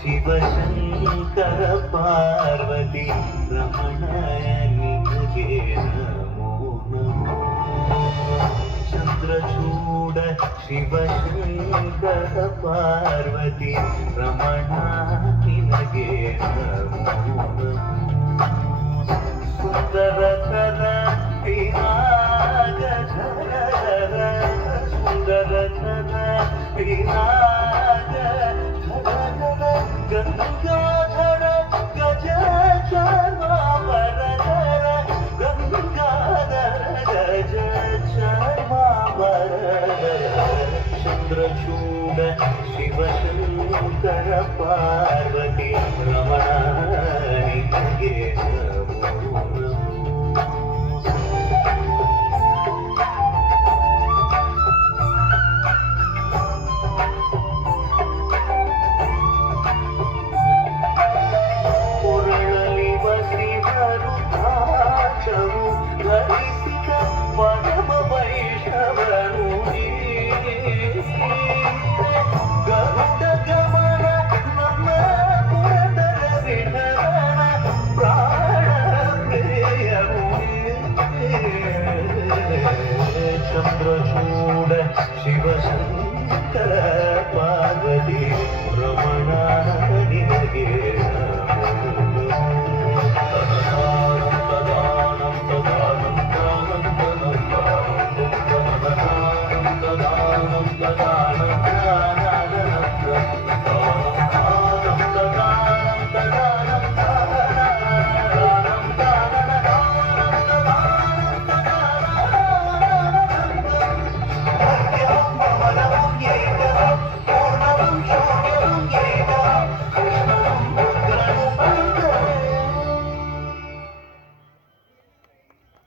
ಶಿವಶಂಕರ ಪಾರ್ವತಿ ರಮಣಯ ನಿನಗೆ ನಮೋ ನಮೋ. ಚಂದ್ರಚೂಡ ಶಿವಶಂಕರ ಪಾರ್ವತಿ ರಮಣ ನಿನಗೆ ನಮೋ ನಮೋ. ಸುಂದರತರ ವಿರಾಜಧರ ಸುಂದರತರ ವಿರಾಜಧರ ಗಂಗಾಧರ ಗಜ ಚರ್ಮಾಂಬರಧರ ಗಂಗಾಧರ ಗಜ ಚರ್ಮಾಂಬರಧರ ಚಂದ್ರಚೂಡ ಶಿವಶಂಕರ ಪಾರ್ವತಿ ರಮಣ ನಿನಗೆ